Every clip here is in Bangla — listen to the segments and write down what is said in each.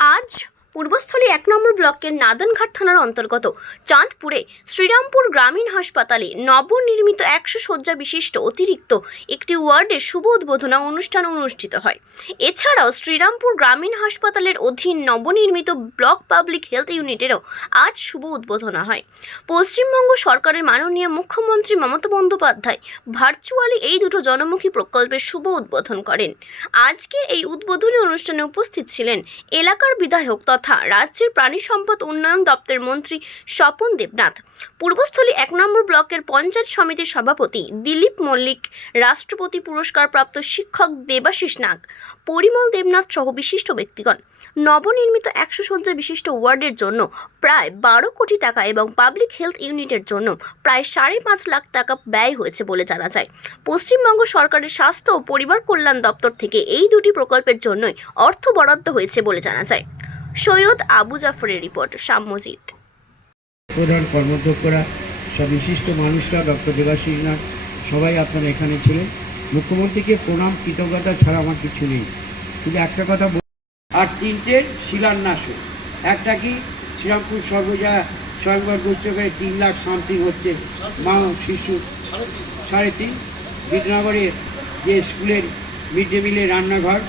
আজ পূর্বস্থলী এক নম্বর ব্লকের নাদনঘাট থানার অন্তর্গত চাঁদপুরে শ্রীরামপুর গ্রামীণ হাসপাতালে নবনির্মিত একশো শয্যা বিশিষ্ট অতিরিক্ত একটি ওয়ার্ডের শুভ উদ্বোধনা অনুষ্ঠান অনুষ্ঠিত হয়। এছাড়াও শ্রীরামপুর গ্রামীণ হাসপাতালের অধীন নবনির্মিত ব্লক পাবলিক হেলথ ইউনিটেরও আজ শুভ উদ্বোধনা হয়। পশ্চিমবঙ্গ সরকারের মাননীয় মুখ্যমন্ত্রী মমতা বন্দ্যোপাধ্যায় ভার্চুয়ালি এই দুটো জনমুখী প্রকল্পের শুভ উদ্বোধন করেন। আজকের এই উদ্বোধনী অনুষ্ঠানে উপস্থিত ছিলেন এলাকার বিধায়ক রাজ্যের প্রাণী সম্পদ উন্নয়ন দপ্তরের মন্ত্রী স্বপন দেবনাথ। পূর্বস্থলী এক নম্বর ব্লকের পঞ্চায়েত সমিতির সভাপতি দিলীপ মল্লিক, রাষ্ট্রপতি পুরস্কারপ্রাপ্ত শিক্ষক দেবাশিস নাগ, পরিমল দেবনাথ সহ বিশিষ্ট ব্যক্তিগণ। নবনির্মিত একশো শয্যা বিশিষ্ট ওয়ার্ডের জন্য প্রায় বারো কোটি টাকা এবং পাবলিক হেলথ ইউনিটের জন্য প্রায় সাড়ে পাঁচ লাখ টাকা ব্যয় হয়েছে বলে জানা যায়। পশ্চিমবঙ্গ সরকারের স্বাস্থ্য ও পরিবার কল্যাণ দপ্তর থেকে এই দুটি প্রকল্পের জন্যই অর্থ বরাদ্দ হয়েছে বলে জানা যায়। সৈয়দ আবু জাফরের রিপোর্ট, সাম্যজিৎ। প্রধান কর্মাধ্যক্ষরা, সব বিশিষ্ট মানুষরা, ডক্টর দেবাশিস নাথ সবাই আপনারা এখানে ছিলেন। মুখ্যমন্ত্রীকে প্রণাম, কৃতজ্ঞতা ছাড়া আমার কিছু নেই। শুধু একটা কথা আর তিনটে শিলান্যাস। একটা কি শ্রীরামপুর সর্বজা স্বয়ংবর পুস্তকে তিন লাখ সামথিং হচ্ছে মা শিশু। সাড়ে তিন। বিদ্যনগরের যে স্কুলের মিড ডে মিলের রান্নাঘর।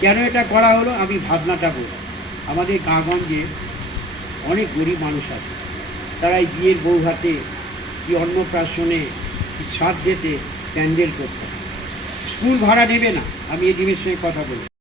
কেন এটা করা হলো আমি ভাবনাটা বলি। আমাদের গাঁগঞ্জে অনেক গরিব মানুষ আছে তারা এই বিয়ের বউ হাতে কি অন্নপ্রাশনে কি শ্রাদ্ধেতে প্যান্ডেল করতে। স্কুল ভাড়া নেবে না, আমি এই সঙ্গে কথা বলি